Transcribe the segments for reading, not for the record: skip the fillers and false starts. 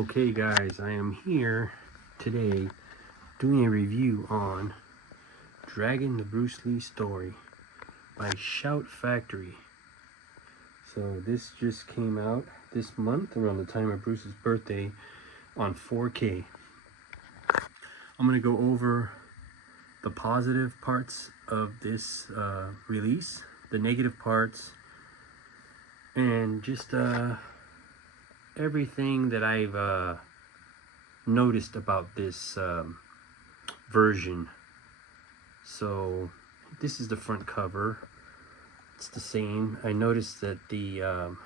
Okay guys, I am here today doing a review on Dragon the Bruce Lee Story by Shout Factory. So this just came out this month around the time of Bruce's birthday on 4K. I'm going to go over the positive parts of this release, the negative parts, and just everything that I've noticed about this version. So this is the front cover. It's the same. I noticed that the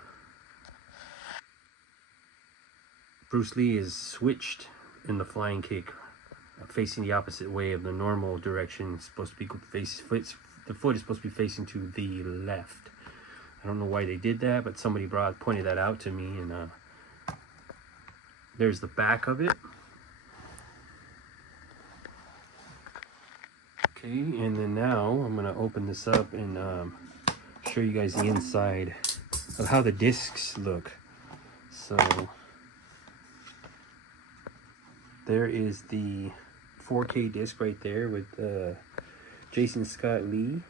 Bruce Lee is switched in the flying kick, facing the opposite way of the normal direction. It's supposed to be the foot is supposed to be facing to the left. I don't know why they did that, but somebody pointed that out to me, and there's the back of it. Okay, and then now I'm gonna open this up and show you guys the inside of how the discs look. So there is the 4K disc right there with Jason Scott Lee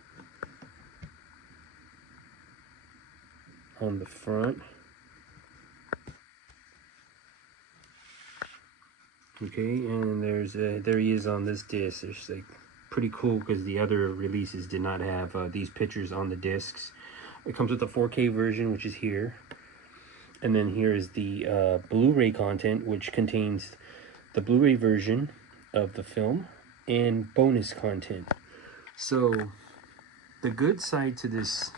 on the front. Okay, and there he is on this disc. It's like pretty cool because the other releases did not have these pictures on the discs. It comes with the 4K version, which is here, and then here is the Blu Ray content, which contains the Blu Ray version of the film and bonus content. So the good side to this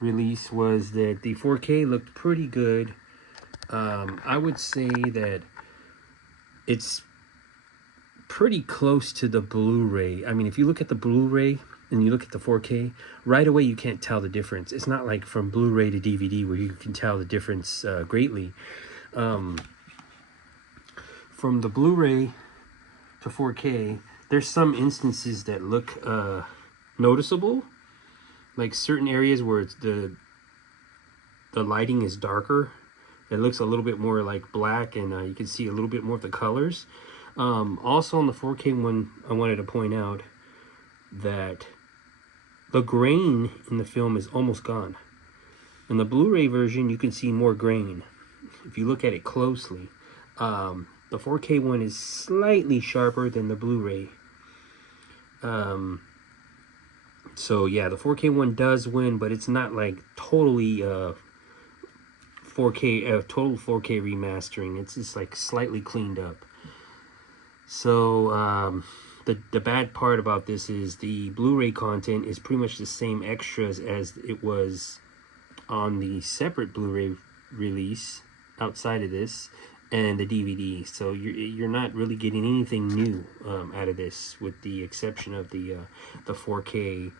release was that the 4K looked pretty good. I would say that it's pretty close to the Blu Ray. I mean, if you look at the Blu Ray and you look at the 4K, right away you can't tell the difference. It's not like from Blu Ray to DVD where you can tell the difference greatly. From the Blu Ray to 4K, there's some instances that look noticeable, like certain areas where it's the lighting is darker. It looks a little bit more like black, and you can see a little bit more of the colors. Also on the 4K one, I wanted to point out that the grain in the film is almost gone. In the Blu-ray version, you can see more grain if you look at it closely. The 4K one is slightly sharper than the Blu-ray. So yeah, the 4K one does win, but it's not like totally 4K, total 4K remastering. It's just like slightly cleaned up. So the bad part about this is the Blu-ray content is pretty much the same extras as it was on the separate Blu-ray release outside of this and the DVD. So you're not really getting anything new out of this, with the exception of the 4K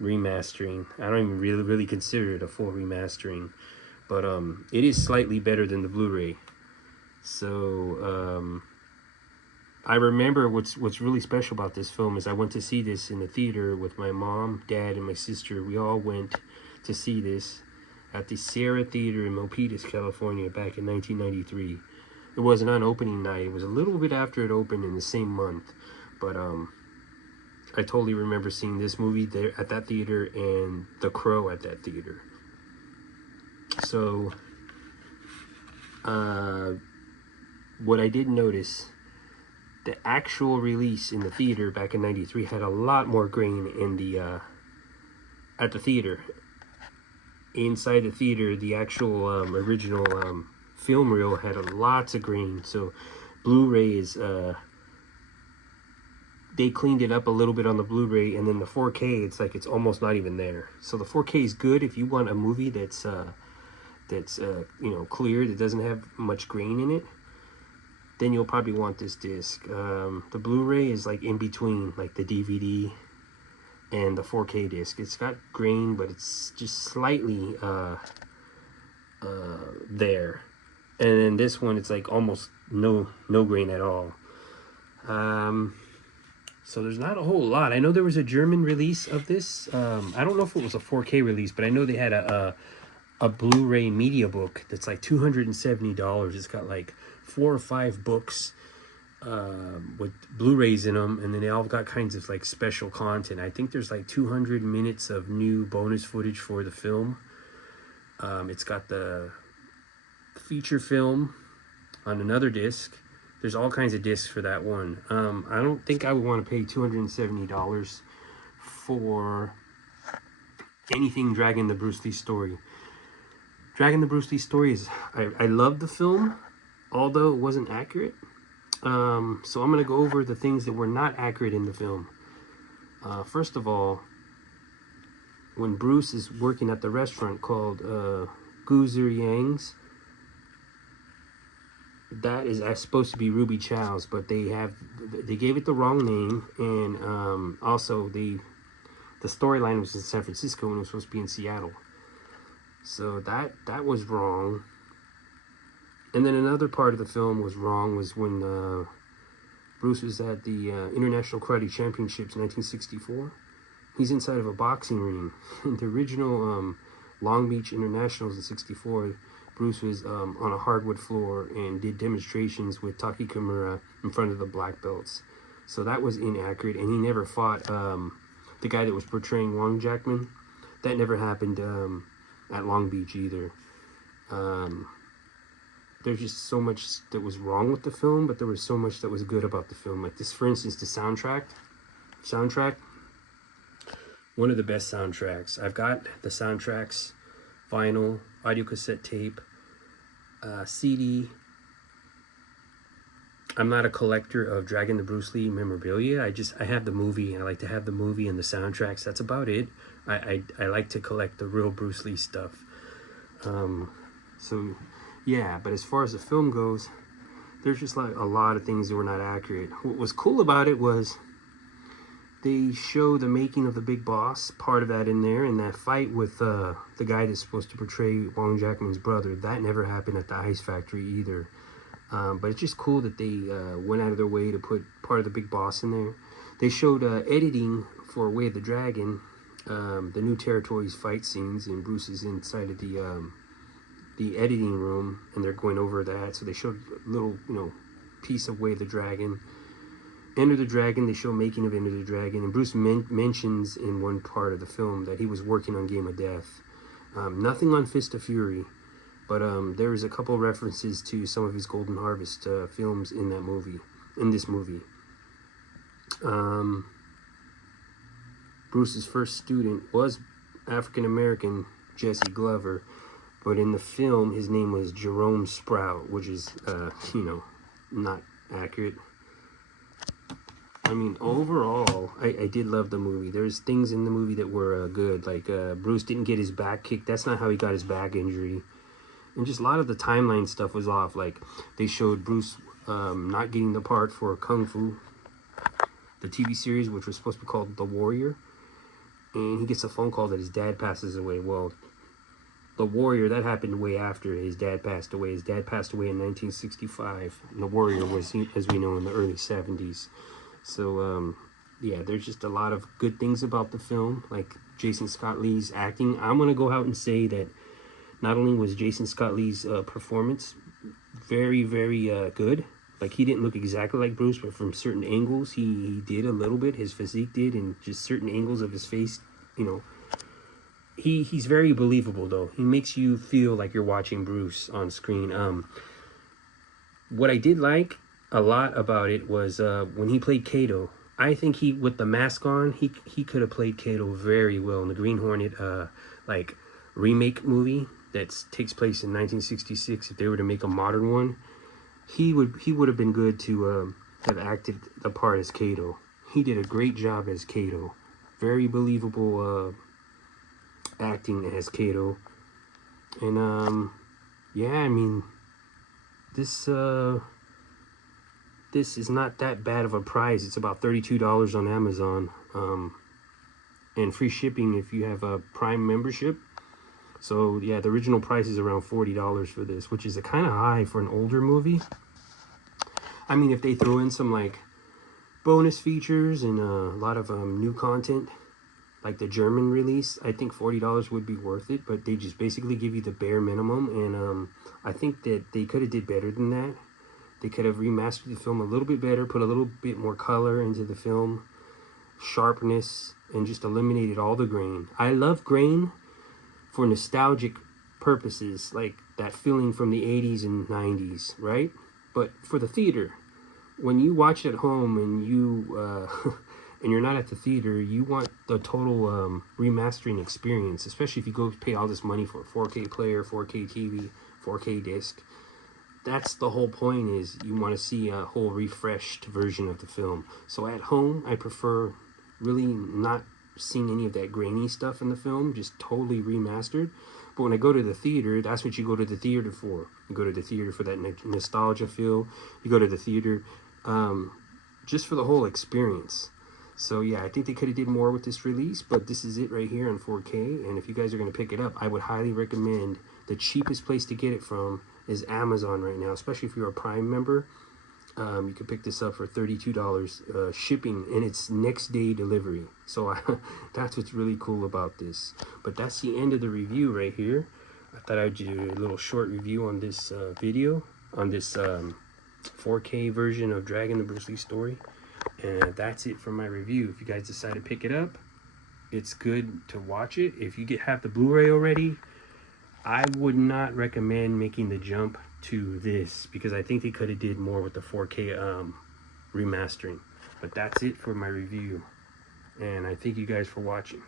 remastering. I don't even really consider it a full remastering, but it is slightly better than the Blu-ray. So I remember what's really special about this film is I went to see this in the theater with my mom, dad, and my sister. We all went to see this at the Sierra Theater in Milpitas, California, back in 1993. It wasn't on opening night. It was a little bit after it opened in the same month, but I totally remember seeing this movie there at that theater and The Crow at that theater. So what I did notice, the actual release in the theater back in 93 had a lot more grain in the at the theater. Inside the theater, the actual original film reel had lots of grain. So Blu-ray is they cleaned it up a little bit on the Blu-ray, and then the 4K, it's like it's almost not even there. So the 4K is good if you want a movie that's you know, clear, that doesn't have much grain in it. Then you'll probably want this disc. The Blu-ray is like in between, like the DVD and the 4K disc. It's got grain, but it's just slightly there. And then this one, it's like almost no grain at all. So there's not a whole lot. I know there was a German release of this. I don't know if it was a 4K release, but I know they had a a Blu Ray media book that's like $270. It's got like 4 or 5 books with Blu Rays in them, and then they all got kinds of like special content. I think there's like 200 minutes of new bonus footage for the film. It's got the feature film on another disc. There's all kinds of discs for that one. I don't think I would want to pay $270 for anything Dragon the Bruce Lee story. Dragon the Bruce Lee story is, I love the film, although it wasn't accurate. So I'm going to go over the things that were not accurate in the film. First of all, when Bruce is working at the restaurant called Guzer Yang's, that is supposed to be Ruby Chow's, but they gave it the wrong name, and also the storyline was in San Francisco and it was supposed to be in Seattle. So that was wrong. And then another part of the film was wrong was when Bruce was at the International Karate Championships in 1964. He's inside of a boxing ring. In the original Long Beach Internationals in 64, Bruce was on a hardwood floor and did demonstrations with Taki Kimura in front of the black belts. So that was inaccurate, and he never fought the guy that was portraying Wong Jackman. That never happened at Long Beach either. There's just so much that was wrong with the film, but there was so much that was good about the film. Like this, for instance, the soundtrack, one of the best soundtracks. I've got the soundtracks, vinyl, audio cassette tape, CD. I'm not a collector of Dragon the Bruce Lee memorabilia. I have the movie. I like to have the movie and the soundtracks. That's about it. I like to collect the real Bruce Lee stuff. So yeah, but as far as the film goes, there's just like a lot of things that were not accurate. What was cool about it was they show the making of the Big Boss, part of that in there, and that fight with the guy that's supposed to portray Wong Jackman's brother. That never happened at the Ice Factory either. But it's just cool that they went out of their way to put part of the Big Boss in there. They showed editing for Way of the Dragon, the New Territories fight scenes, and Bruce is inside of the editing room, and they're going over that. So they showed a little, piece of Way of the Dragon. Enter the Dragon, they show making of Enter the Dragon, and Bruce mentions in one part of the film that he was working on Game of Death. Nothing on Fist of Fury, but there's a couple references to some of his Golden Harvest films in this movie. Bruce's first student was African-American Jesse Glover, but in the film his name was Jerome Sprout, which is, not accurate. I mean, overall, I did love the movie. There's things in the movie that were good, like Bruce didn't get his back kicked. That's not how he got his back injury. And just a lot of the timeline stuff was off. Like, they showed Bruce not getting the part for Kung Fu, the TV series, which was supposed to be called The Warrior. And he gets a phone call that his dad passes away. Well, The Warrior, that happened way after his dad passed away. His dad passed away in 1965. And The Warrior was, as we know, in the early 70s. So, yeah, there's just a lot of good things about the film, like Jason Scott Lee's acting. I'm going to go out and say that not only was Jason Scott Lee's performance very, very good, like he didn't look exactly like Bruce, but from certain angles, he did a little bit. His physique did, and just certain angles of his face, he's very believable, though. He makes you feel like you're watching Bruce on screen. What I did like a lot about it was when he played Kato. I think with the mask on, he could have played Kato very well in the Green Hornet remake movie that takes place in 1966. If they were to make a modern one, he would have been good to have acted the part as Kato. He did a great job as Kato. Very believable acting as Kato. And yeah, I mean, this is not that bad of a price. It's about $32 on Amazon, and free shipping if you have a Prime membership. So yeah, the original price is around $40 for this, which is kind of high for an older movie. I mean, if they throw in some like bonus features and a lot of new content, like the German release, I think $40 would be worth it, but they just basically give you the bare minimum, and I think that they could have did better than that. They could have remastered the film a little bit better, put a little bit more color into the film, sharpness, and just eliminated all the grain. I love grain for nostalgic purposes, like that feeling from the 80s and 90s, right? But for the theater, when you watch at home and you and you're not at the theater, you want the total remastering experience, especially if you go pay all this money for a 4K player, 4K TV, 4K disc. That's the whole point, is you want to see a whole refreshed version of the film. So at home, I prefer really not seeing any of that grainy stuff in the film, just totally remastered. But when I go to the theater, that's what you go to the theater for. You go to the theater for that nostalgia feel. You go to the theater just for the whole experience. So yeah, I think they could have did more with this release, but this is it right here on 4K. And if you guys are going to pick it up, I would highly recommend, the cheapest place to get it from is Amazon right now, especially if you're a Prime member. You can pick this up for $32 shipping, and it's next day delivery. So that's what's really cool about this. But that's the end of the review right here. I thought I'd do a little short review on this video, on this 4K version of Dragon the Bruce Lee story. And that's it for my review. If you guys decide to pick it up, it's good to watch it. If you have the Blu-ray already, I would not recommend making the jump to this, because I think they could have did more with the 4K remastering. But that's it for my review, and I thank you guys for watching.